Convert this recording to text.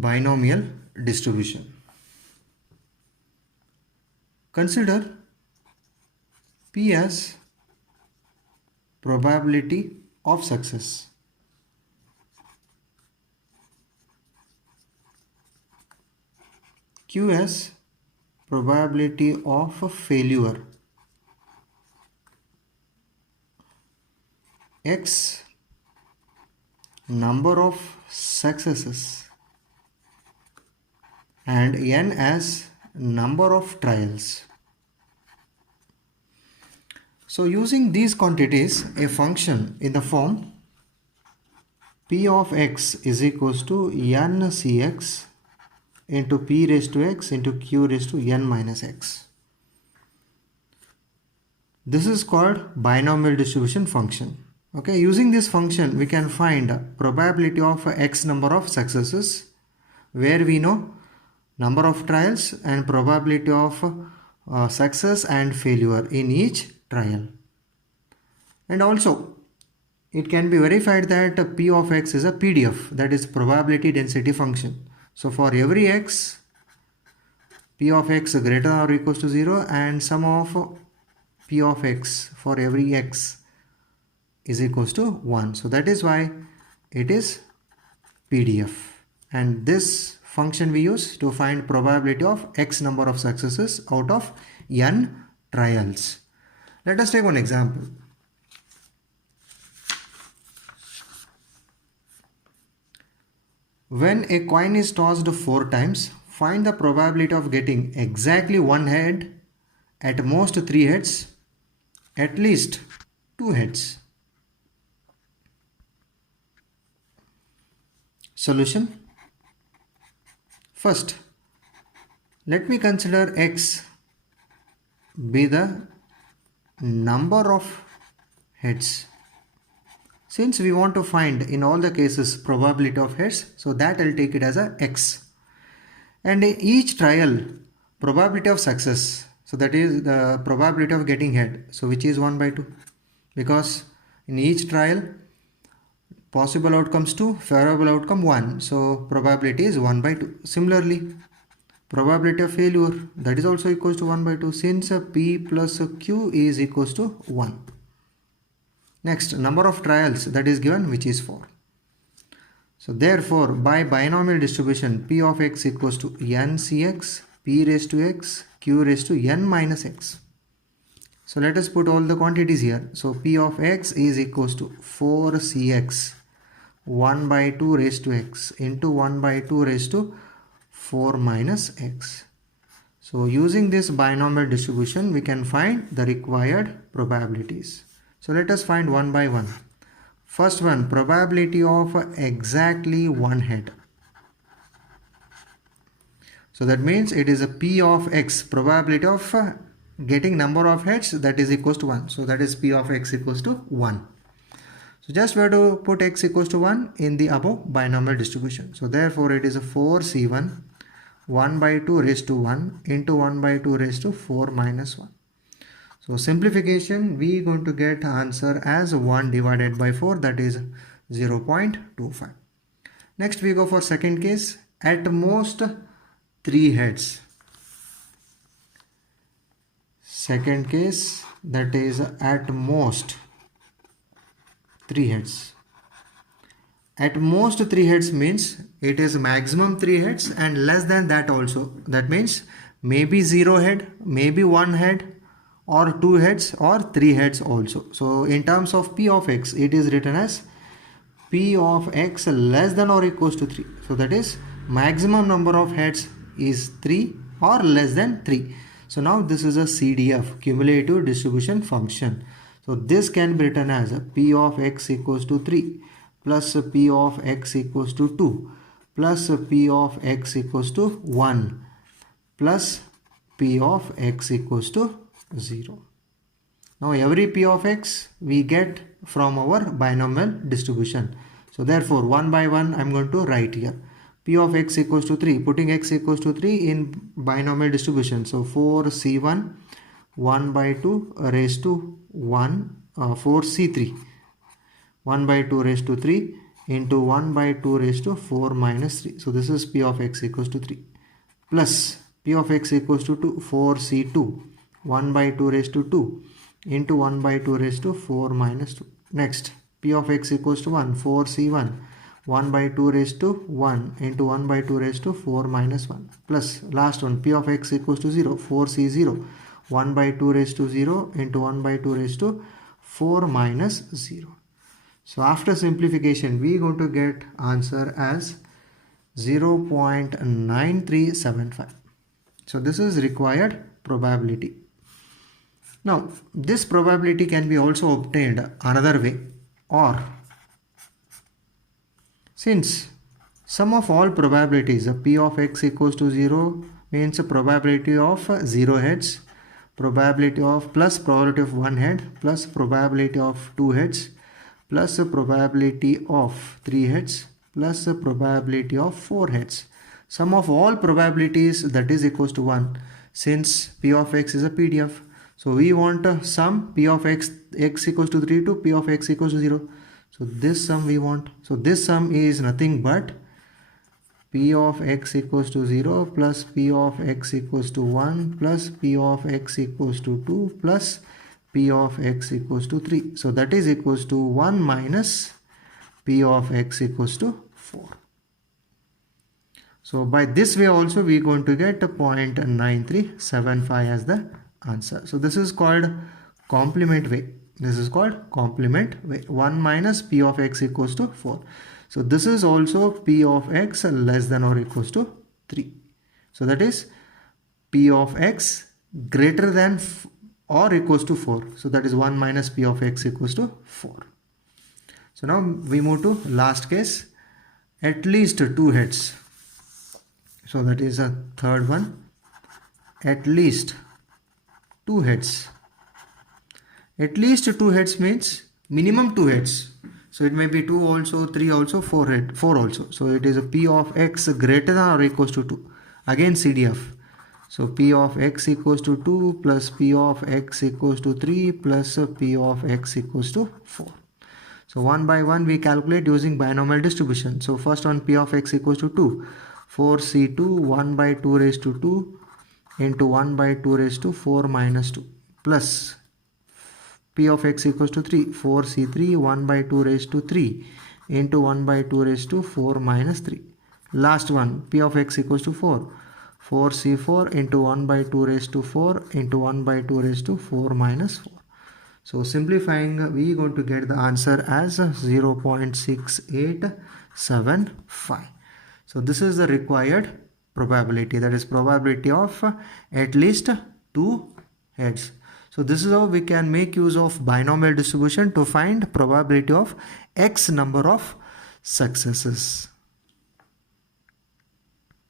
binomial distribution. Consider P as probability of success, Q as probability of failure, X number of successes, and N as number of trials. So using these quantities, a function in the form P of x is equals to n cx into p raised to x into q raised to n minus x. This is called binomial distribution function. Okay, using this function we can find probability of x number of successes, where we know number of trials and probability of success and failure in each trial. And also it can be verified that p of x is a PDF, that is probability density function. So for every x, p of x greater than or equals to 0, and sum of p of x for every x is equals to 1. So that is why it is PDF. And this function we use to find probability of x number of successes out of n trials. Let us take one example. When a coin is tossed 4 times, find the probability of getting exactly 1 head, at most 3 heads, at least 2 heads. Solution. First, let me consider x be the number of heads. Since we want to find in all the cases probability of heads, so that I'll take it as a x. And in each trial, probability of success, so that is the probability of getting head, so which is 1 by 2, because in each trial possible outcomes 2, favorable outcome 1, so probability is 1 by 2. Similarly, probability of failure, that is also equals to 1 by 2, since p plus q is equals to 1. Next, number of trials that is given, which is 4. So therefore, by binomial distribution, p of x equals to n cx, p raised to x, q raised to n minus x. So let us put all the quantities here. So p of x is equals to 4cx 1 by 2 raised to x into 1 by 2 raised to 4 minus x. So using this binomial distribution, we can find the required probabilities. So let us find one by one. First one, probability of exactly 1 head. So that means it is a p of x, probability of getting number of heads, that is equals to 1. So that is p of x equals to 1. So just we have to put x equals to 1 in the above binomial distribution. So therefore it is a 4c1 1 by 2 raised to 1 into 1 by 2 raised to 4 minus 1. So simplification, we are going to get answer as 1 divided by 4, that is 0.25. Next we go for second case, at most 3 heads. Second case, that is at most 3 heads. At most 3 heads means it is maximum 3 heads and less than that also. That means maybe 0 head, maybe 1 head, or 2 heads, or 3 heads also. So in terms of p of x, it is written as p of x less than or equals to 3. So that is maximum number of heads is 3 or less than 3. So now this is a CDF, cumulative distribution function. So this can be written as p of x equals to 3 plus p of x equals to 2 plus p of x equals to 1 plus p of x equals to 0. Now every p of x we get from our binomial distribution. So therefore 1 by 1 I am going to write here. P of x equals to 3, putting x equals to 3 in binomial distribution. So 4c1 1 by 2 raised to 1, 4c3 1 by 2 raised to 3 into 1 by 2 raised to 4 minus 3. So this is P of x equals to 3 plus P of x equals to 2, 4C2, 1 by 2 raised to 2 into 1 by 2 raised to 4 minus 2. Next, P of x equals to 1, 4C1, 1 by 2 raised to 1 into 1 by 2 raised to 4 minus 1 plus last one, P of x equals to 0, 4C0, 1 by 2 raised to 0 into 1 by 2 raised to 4 minus 0. So after simplification, we are going to get answer as 0.9375. So this is required probability. Now this probability can be also obtained another way, or since sum of all probabilities, P of x equals to 0 means a probability of 0 heads, probability of plus probability of 1 head plus probability of 2 heads plus a probability of 3 heads plus a probability of 4 heads. Sum of all probabilities, that is equals to 1, since P of x is a PDF. So we want a sum P of x equals to 3 to P of x equals to 0. So this sum we want. So this sum is nothing but P of x equals to 0 plus P of x equals to 1 plus P of x equals to 2 plus P of x equals to 3. So that is equals to 1 minus P of x equals to 4. So by this way also we are going to get a 0.9375 as the answer. So this is called complement way. This is called complement way. 1 minus P of x equals to 4. So this is also P of x less than or equals to 3. So that is P of x greater than or equals to 4. So that is 1 minus P of x equals to 4. So now we move to last case, at least 2 heads. So that is a third one, at least 2 heads. At least 2 heads means minimum 2 heads. So it may be 2 also, 3 also, 4 also. So it is a P of x greater than or equals to 2. Again CDF. So P of x equals to 2 plus P of x equals to 3 plus P of x equals to 4. So one by one we calculate using binomial distribution. So first one, P of x equals to 2. 4C2, 1 by 2 raised to 2 into 1 by 2 raised to 4 minus 2 plus P of x equals to 3. 4C3, 1 by 2 raised to 3 into 1 by 2 raised to 4 minus 3. Last one, P of x equals to 4. 4C4 into 1 by 2 raised to 4 into 1 by 2 raised to 4 minus 4. So simplifying, we are going to get the answer as 0.6875. So this is the required probability, that is probability of at least 2 heads. So this is how we can make use of binomial distribution to find probability of x number of successes.